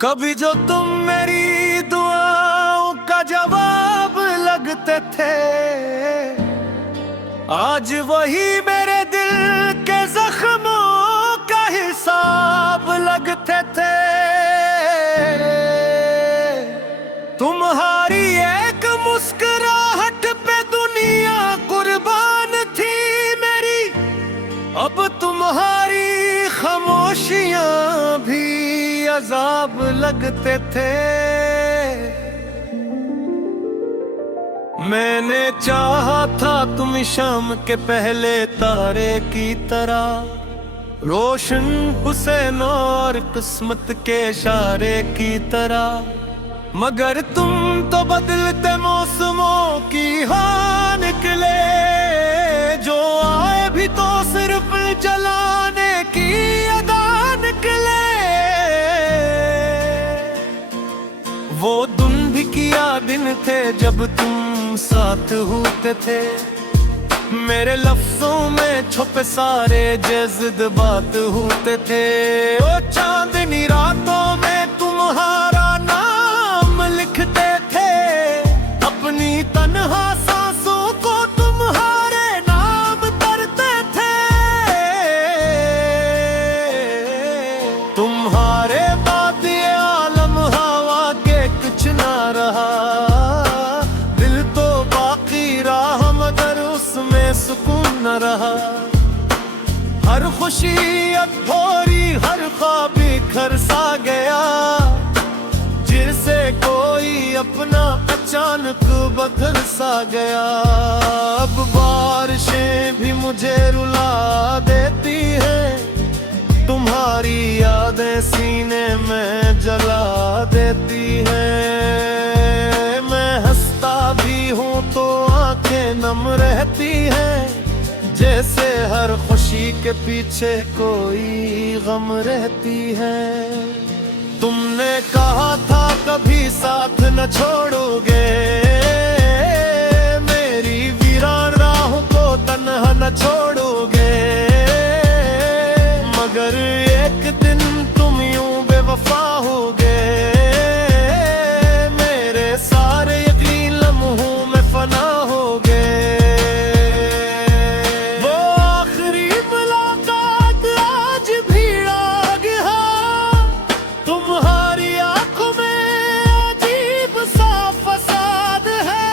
कभी जो तुम मेरी दुआओं का जवाब लगते थे, आज वही मेरे दिल के जख्मों का हिसाब लगते थे। तुम्हारी एक मुस्कुराहट पे दुनिया कुर्बान थी मेरी, अब तुम्हारी खामोशियां भी अजाब लगते थे। मैंने चाहा था तुम शाम के पहले तारे की तरह, रोशन हुसैन और किस्मत के इशारे की तरह, मगर तुम तो बदलते मौसमों की हो निकले, जो आए भी तो सिर्फ जलाने की अदा निकले। वो दिन भी किया दिन थे जब तुम साथ होते थे, मेरे लफ्जों में छुपे सारे जज्बात होते थे। ओ चांदनी रातों में तुम्हारा नाम लिखते थे, अपनी तन्हा सांसों को तुम्हारे नाम करते थे। तुम्हारे बाद ये आलम हवा के कुछ ना रहा, दिल तो बाकी रहा मगर उसमें सुकून न रहा। हर खुशी अधूरी, हर ख्वाब बिखर सा गया, जिसे कोई अपना अचानक बदल सा गया। अब बारिशें भी मुझे रुला देती हैं, तुम्हारी यादें सीने में जला देती हैं। मैं हंसता भी हूँ तो आंखें नम रहती हैं, जैसे हर खुशी के पीछे कोई गम रहती है। तुमने कहा था कभी साथ न छोड़ोगे, मेरी वीरान राहों को तन्हा न छोड़ोगे, मगर एक दिन तुम यूं बेवफा होगे, मेरे सारे यकीन लम्हों में फना होगे। वो आखिरी मुलाकात आज भी याद है, तुम्हारी आंखों में अजीब सा फसाद है।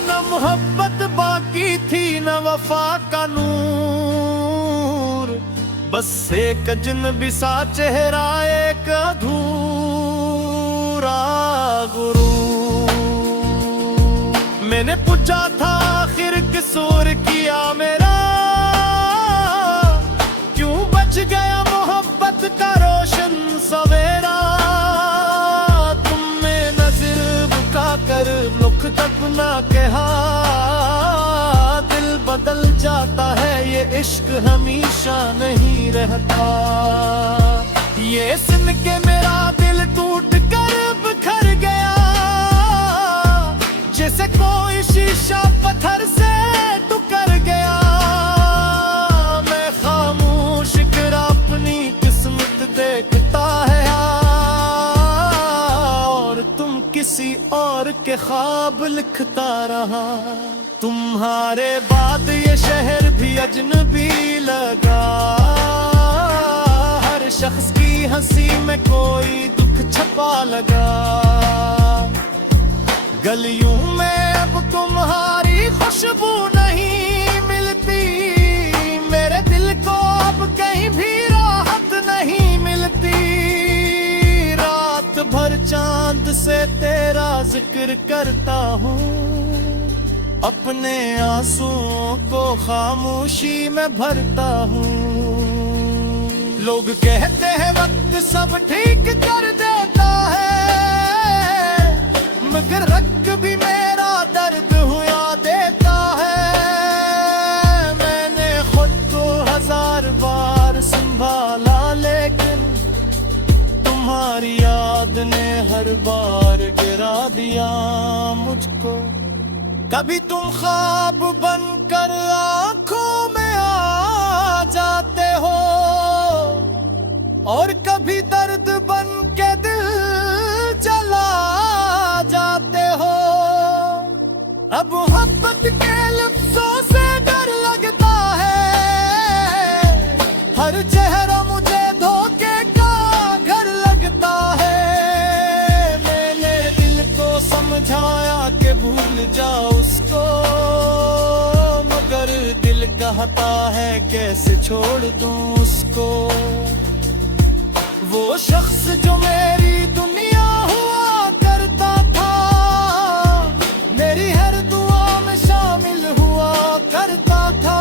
न मोहब्बत बाकी थी न वफा का नूर, बस एक अजनबी सा चेहरा, एक अधूरा गुरूर। मैंने पूछा था आखिर कसूर किया मेरा, क्यों बच गया मोहब्बत का रोशन सवेरा। तुमने नजर बुका कर मुख तक ना कहा, दिल बदल जाता है ये इश्क हमेशा नहीं रहता। ये सुन के मेरा दिल टूट कर बिखर गया, जैसे कोई शीशा पत्थर से टुकर गया। मैं खामोश कर अपनी किस्मत देखता है, और तुम किसी और के ख्वाब लिखता रहा। तुम्हारे बाद ये शहर भी अजनबी लगा, हर शख्स की हंसी में कोई दुख छपा लगा। गलियों में अब तुम्हारी खुशबू नहीं मिलती, मेरे दिल को अब कहीं भी राहत नहीं मिलती। रात भर चांद से तेरा जिक्र करता हूँ, अपने आंसुओं को खामोशी में भरता हूँ। लोग कहते हैं वक्त सब ठीक कर देता है, मगर रख भी मेरा दर्द हुआ देता है। मैंने खुद को 1000 बार संभाला, लेकिन तुम्हारी याद ने हर बार गिरा दिया मुझको। कभी तुम ख्वाब बनकर आंखों में आ जाते हो, और कभी दर्द बन के दिल अब मोहब्बत के लफ्जों से डर लगता है, हर चेहरा मुझे धोखे का घर लगता है। मैंने दिल को समझाया कि भूल जाओ उसको, मगर दिल कहता है कैसे छोड़ दूं उसको। वो शख्स जो मेरी दुनिया हुआ करता था, मेरी हर दुआ में शामिल हुआ करता था,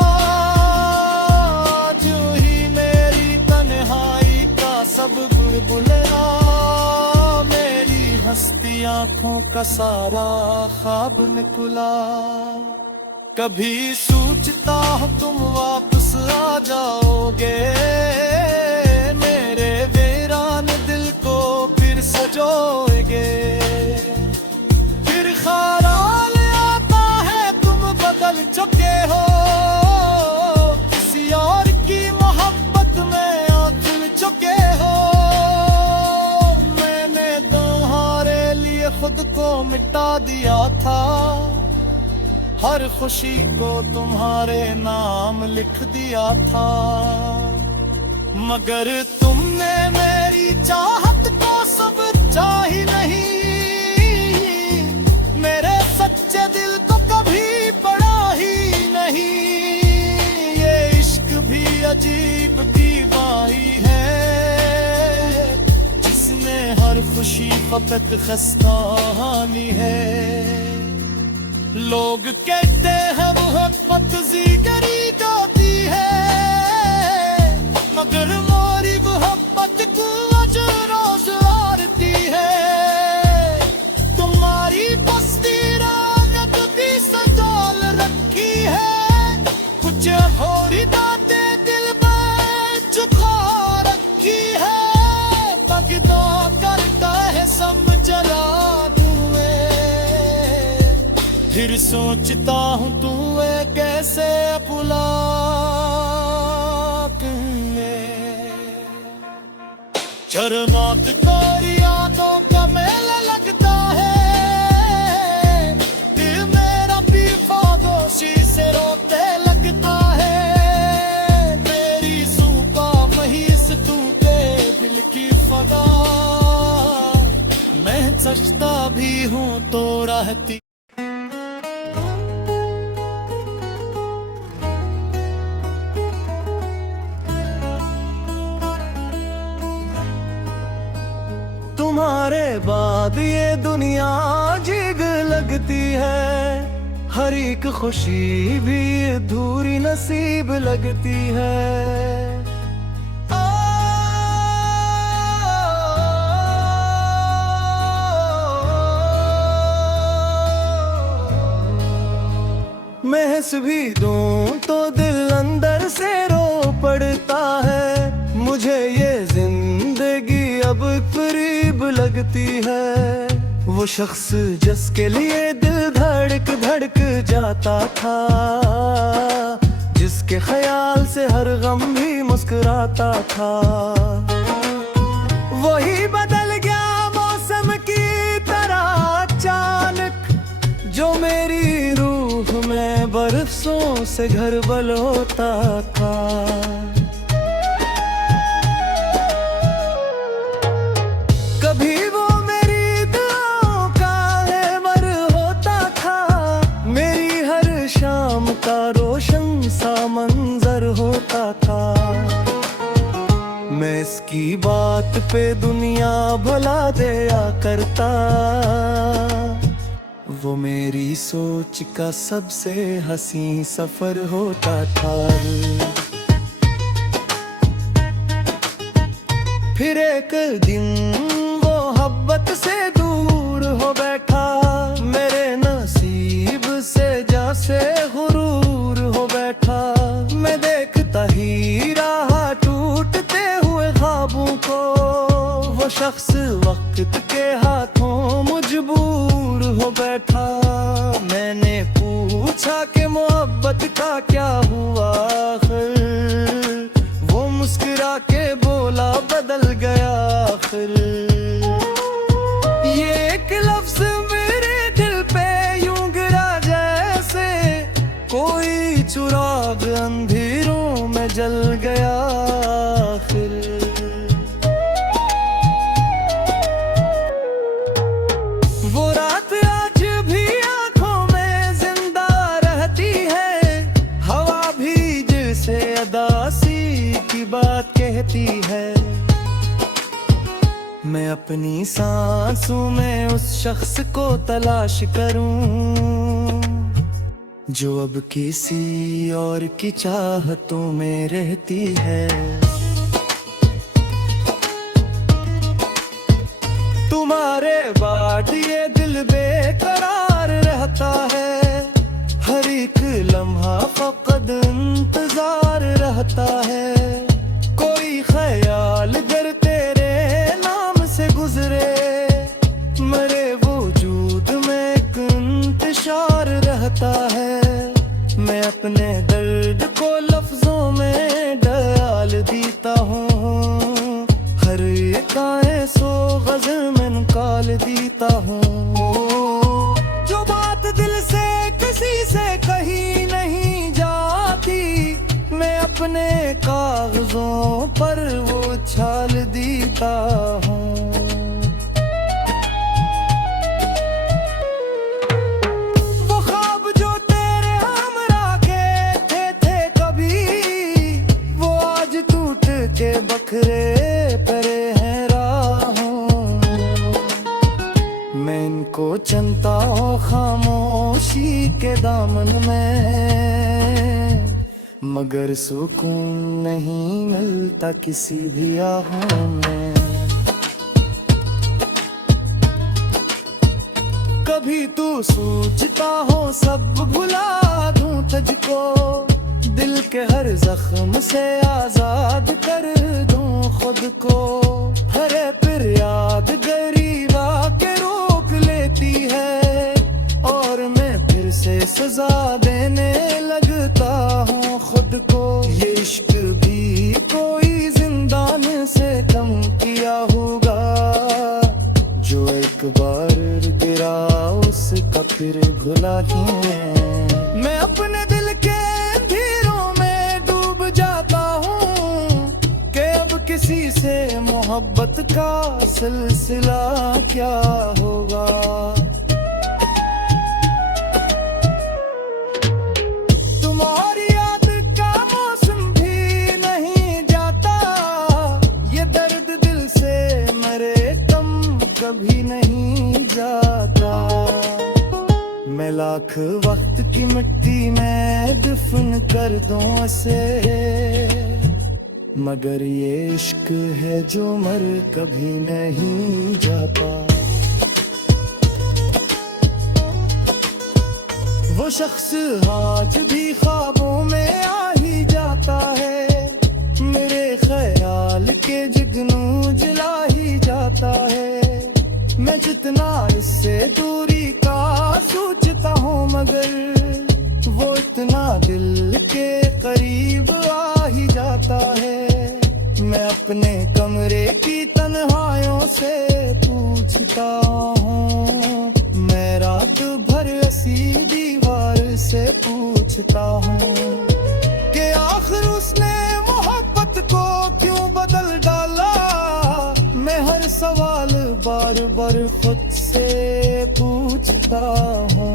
जो ही मेरी तन्हाई का सब बुलबुला, मेरी हंसती आंखों का सारा ख्वाब निकला। कभी सोचता हूँ तुम वापस आ जाओगे, मेरे वीरान दिल को फिर सजोगे। फिर ख्याल आता है तुम बदल चुके हो, किसी और की मोहब्बत में आ तुल चुके हो। मैंने तुम्हारे लिए खुद को मिटा दिया था, हर खुशी को तुम्हारे नाम लिख दिया था, मगर तुमने मेरी चाहत को समझा ही नहीं, मेरे सच्चे दिल को कभी पढ़ा ही नहीं। ये इश्क भी अजीब दीवानी है, जिसमें हर खुशी फकत खस्ताहानी है। लोग कहते हैं मोहब्बत जिगरी गाती है, मगर मोरी मोहब्बत को आज रोज आरती है। तुम्हारी बस्ती रात भी सजाल रखी है, कुछ और बातें दिल में छुपा रखी है। बगदा करता है समझला फिर सोचता हूँ तू कैसे भुला चरनात को यादों का मेला लगता है, दिल मेरा भी खामोशी से रोते लगता है। तेरी सुबह महीस टूटे दिल की फगा, मैं सचता भी हूँ तो रहती। तुम्हारे बाद ये दुनिया अजीब लगती है, हर एक खुशी भी अधूरी नसीब लगती है। महस भी दूं तो दिल अंदर से रो पड़ता है, मुझे ये जिंदगी अब करीब लगती है। वो शख्स जिसके लिए दिल धड़क धड़क जाता था, जिसके ख्याल से हर गम भी मुस्कुराता था, वही बदल गया मौसम की तरह अचानक, जो मेरी रूह में बरसों से घर बल होता था। कभी वो मेरी दुआओं का रहबर होता था, मेरी हर शाम का रोशन सा मंजर होता था। मैं इसकी बात पे दुनिया भला दिया करता, वो मेरी सोच का सबसे हंसी सफर होता था। फिर एक दिन वो मोहब्बत से दूर हो बैठा, मेरे नसीब से जैसे गुरूर हो बैठा। मैं देखता ही रहा टूटते हुए ख्वाबों को, वो शख्स वक्त के हाथों मजबूर हो बैठा। मैंने पूछा कि मोहब्बत का क्या हुआ आखिर, वो मुस्कुरा के बोला बदल गया आखिर। ये एक लफ्ज मेरे दिल पे यूं गिरा जाए अपनी सांसों में उस शख्स को तलाश करूं जो अब किसी और की चाहतों में रहती है। तुम्हारे बाद ये दिल बेकरार रहता है, हर एक लम्हा फकद इंतजार रहता है। कोई ख्याल अगर तेरे नाम से गुजरे, मेरे वजूद में एक इंतशार रहता है। मैं अपने दर्द को लफ्जों में डाल देता हूँ, हर एक आए सो गज़ल में निकाल देता हूँ। जो बात दिल से किसी से कही नहीं जाती, मैं अपने कागजों पर वो छाल देता हूँ। वो ख्वाब जो तेरे हमरा के थे कभी, वो आज टूट के बखरे पड़े हैं राहों। मैं इनको चलता हूँ खामोशी के दामन में, मगर सुकून नहीं मिलता किसी भी आहों में। कभी तू सोचता हो सब भुला दूं तुझको, दिल के हर जख्म से आजाद कर दूं खुद को। हरे फिर याद गरीबा के रोक लेती है, और मैं फिर से सजा देने लगता हूँ खुद को। ये इश्क भी कोई जिंदान से कम किया होगा, जो एक बार गिरा उसका फिर भुला ही है। मैं अपने दिल के अंधेरों में डूब जाता हूँ कि अब किसी से मोहब्बत का सिलसिला क्या होगा। तुम्हारी याद का मौसम भी नहीं जाता, ये दर्द दिल से मेरे कम कभी नहीं जाता। मैं लाख वक्त की मिट्टी में दफन कर दूं उसे, मगर ये इश्क है जो मर कभी नहीं जाता। वो शख्स आज भी ख्वाबों में आ ही जाता है, मेरे ख्याल के जुगनू जला ही जाता है। मैं जितना इससे दूरी का सोचता हूँ, मगर वो इतना दिल के करीब आ ही जाता है। मैं अपने कमरे की तन्हाइयों से पूछता हूँ, मैं रात भर ऐसी दीवार से पूछता हूँ कि आखिर उसने मोहब्बत को क्यों बदल डाला। मैं हर सवाल बार बार खुद से पूछता हूँ।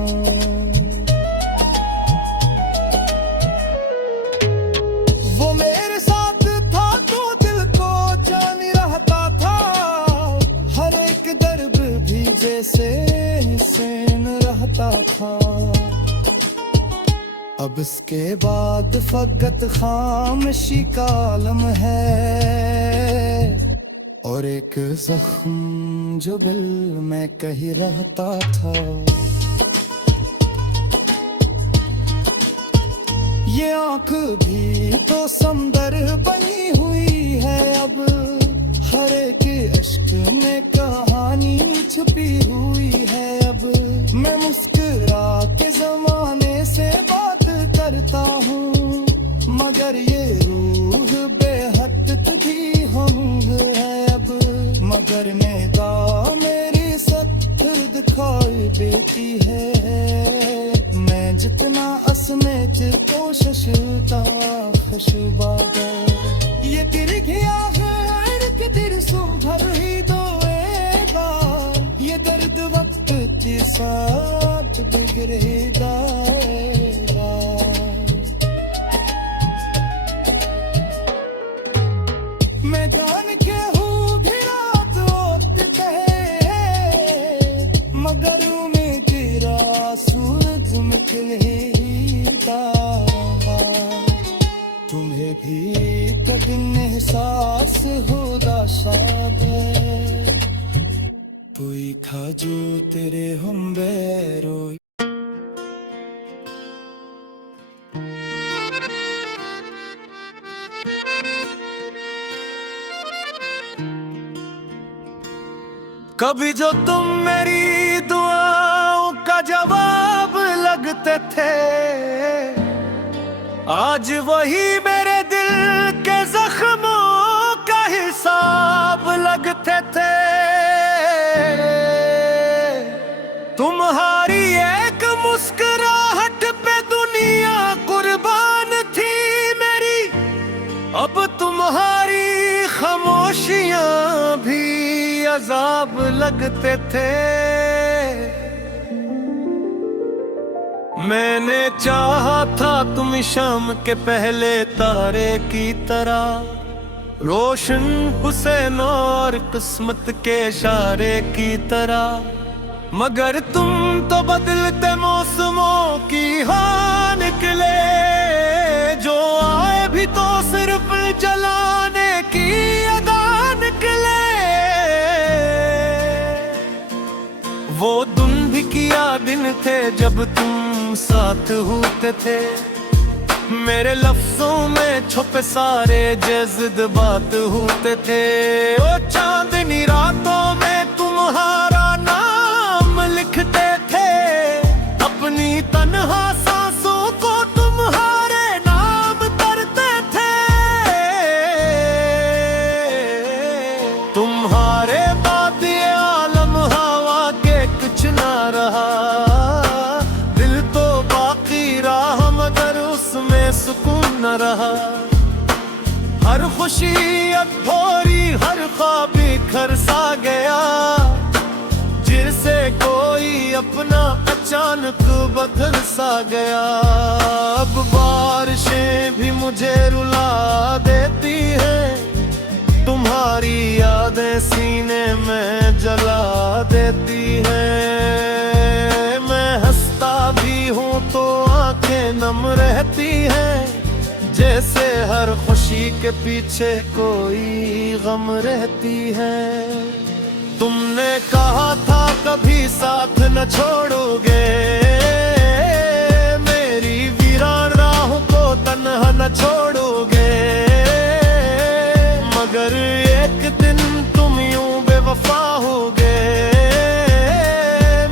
वो मेरे साथ था तो दिल को जान रहता था, हर एक दर्द भी जैसे सेन रहता था। अब इसके बाद फकत खामोशी का आलम है, और एक जख्म जो दिल में कहीं रहता था। ये आँख भी तो समंदर बनी हुई है अब, हर एक अश्क में कहानी छुपी हुई है अब। मैं मुस्कुरा के जमाने से बात करता हूँ, मगर ये रूह बेहद तुझी होंग है अब। मगर मेरा मेरी सत्तर दिखाई देती है, मैं जितना असमेत कोशिश का खुशबादा। ये तिर गया है कि तेरे सुभर ही दोएगा, ये दर्द वक्त के साथ बिगड़े दाएगा। मैं जान के हूँ भी रात वक्त चमकता रहा। तुम्हें भी कभी एहसास होगा शायद, कोई था जो तेरे हम बैरोई। कभी जो तुम मेरी दुआओं का जवाब लगते थे, आज वही मेरे दिल के जख्मों का हिसाब लगते थे। तुम्हारी एक मुस्कुराहट पे दुनिया कुर्बान थी मेरी, अब तुम्हारी खामोशियां भी अजाब लगते थे। मैंने चाहा था तुम शाम के पहले तारे की तरह, रोशन हुसैन और किस्मत के इशारे की तरह, मगर तुम तो बदलते मौसमों की हाँ निकले, जो आए भी तो सिर्फ जलाने की अदा निकले। वो दिन भी किया दिन थे जब तुम साथ होते थे, मेरे लफ्जों में छुपे सारे जज्बात होते थे। ओ चांदनी रातों में तुम्हारा नाम लिखते थे, अपनी तन्हा सांसों को तुम्हारे नाम करते थे। तुम्हारे बाद ये आलम हवा के कुछ ना रहा, दिल तो बाकी रहा मगर उसमें सुकून न रहा। हर खुशी अधूरी, हर ख्वाब बिखर सा गया, जिसे कोई अपना अचानक बदल सा गया। अब बारिशें भी मुझे रुला देती हैं, तुम्हारी यादें सीने में जला देती हैं। मैं हंसता भी हूँ तो आंखें नम रहती हैं, जैसे हर खुशी के पीछे कोई गम रहती है। तुमने कहा था कभी साथ न छोड़ोगे, मेरी वीरान राहों को तन्हा न छोड़ोगे, मगर एक दिन तुम यूं बेवफा होगे,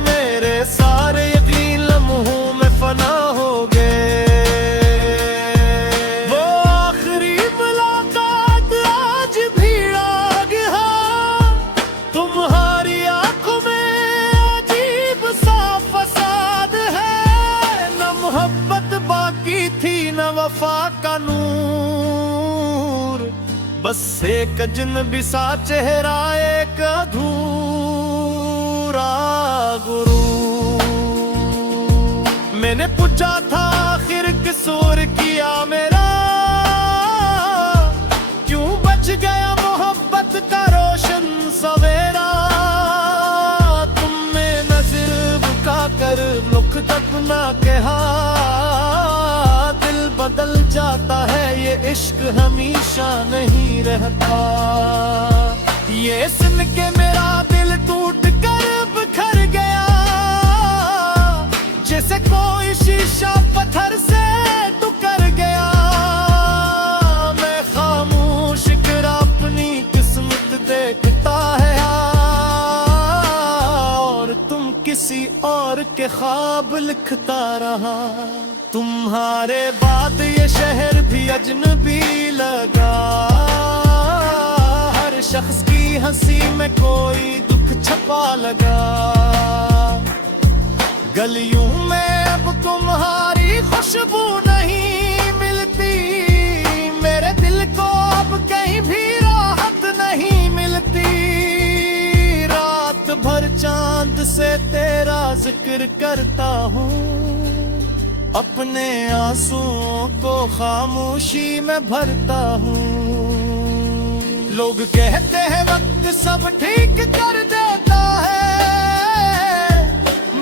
मेरे सारे यकीन लम्हों में फना होगे। वो आखिरी मुलाकात आज भी राग है, तुम्हारी आंखों में अजीब सा फसाद है। न मोहब्बत बाकी थी न वफा का नूर, बस एक अजनबी सा चेहरा, एक अधूरा गुरूर। मैंने पूछा था आखिर कसूर किया मेरा, क्यों बच गया मोहब्बत का रोशन सवेरा। तुमने नजर बुका कर मुख तक ना कहा, दिल बदल जाता है ये इश्क हमेशा नहीं रहता। ये सुन के मेरा दिल टूट कर बिखर गया, जैसे कोई शीशा पत्थर से टुकर गया। मैं खामोश कर अपनी किस्मत देखता है, और तुम किसी और के ख्वाब लिखता रहा। तुम्हारे बाद ये शहर भी अजनबी लगा, हर शख्स की हंसी में कोई दुख छपा लगा। गलियों में अब तुम्हारी खुशबू नहीं मिलती, मेरे दिल को अब कहीं भी राहत नहीं मिलती। रात भर चांद से तेरा जिक्र करता हूँ, अपने आंसुओं को खामोशी में भरता हूँ। लोग कहते हैं वक्त सब ठीक कर देता है,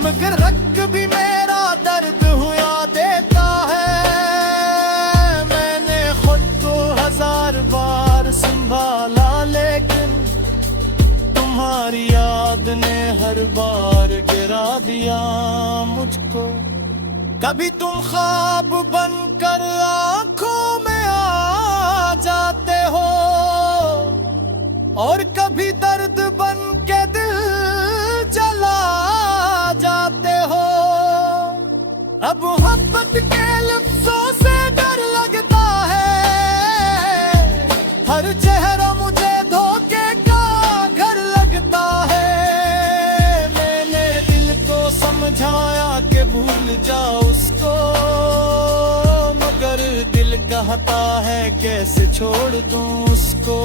मगर रख भी मेरा दर्द कभी तुम ख्वाब बनकर आंखों में आ जाते हो, और कभी दर्द बन के दिल जला जाते हो। अब मोहब्बत के लफ्जों से डर लगता है, हर चेहरा मुझे धोखे का घर लगता है। मैंने दिल को समझाया कि भूल जाओ उसको, मगर दिल कहता है कैसे छोड़ दूं उसको।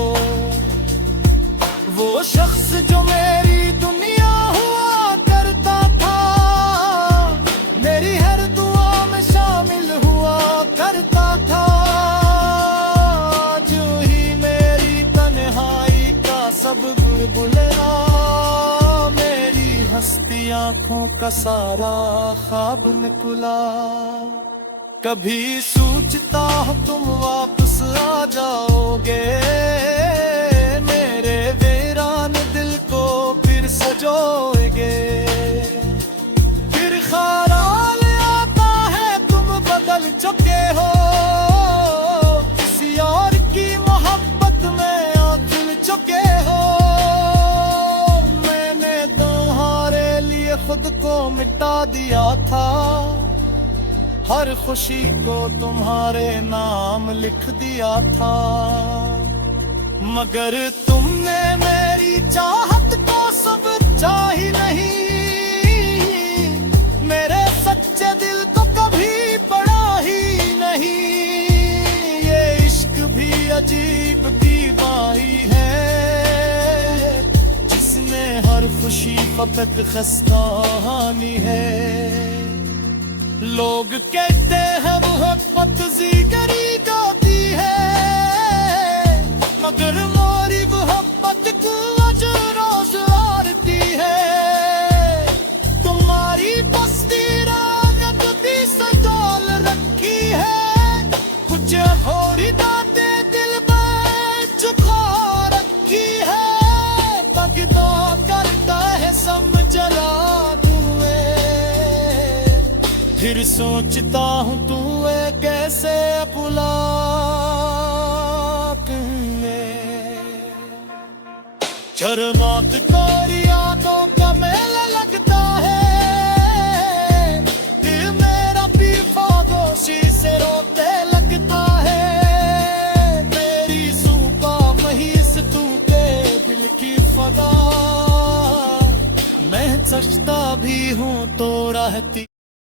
वो शख्स जो मेरी दुनिया हुआ करता था, मेरी हर दुआ में शामिल हुआ करता था, जो ही मेरी तन्हाई का सबब बुलना, मेरी हंसती आंखों का सारा ख्वाब निकला। कभी सोचता हूँ तुम वापस आ जाओगे, मेरे वीरान दिल को फिर सजोगे। फिर ख्याल आता है तुम बदल चुके हो, किसी और की मोहब्बत में आ खिल चुके हो। मैंने तुम्हारे लिए खुद को मिटा दिया था, हर खुशी को तुम्हारे नाम लिख दिया था, मगर तुमने मेरी चाहत को समझा ही नहीं, मेरे सच्चे दिल को कभी पढ़ा ही नहीं। ये इश्क भी अजीब दीवानी है, जिसमें हर खुशी फकत खस्ताहानी है। लोग कहते हैं मोहब्बत जिगरी गाती है, मगर मोरी मोहब्बत को आज रोज आरती है। तुम्हारी बस्ती रागत भी सजाल रखी है, कुछ होरी दाते दिल में चुका रखी है। तकदा करता है समझला फिर सोचता हूँ तू कैसे बुला शर्मात कोरी यादों का मेला लगता है, दिल मेरा भी खामोशी से रोते लगता है। मेरी सूखा महीस टूटे दिल की फदा, मैं सचता भी हूँ तो रहती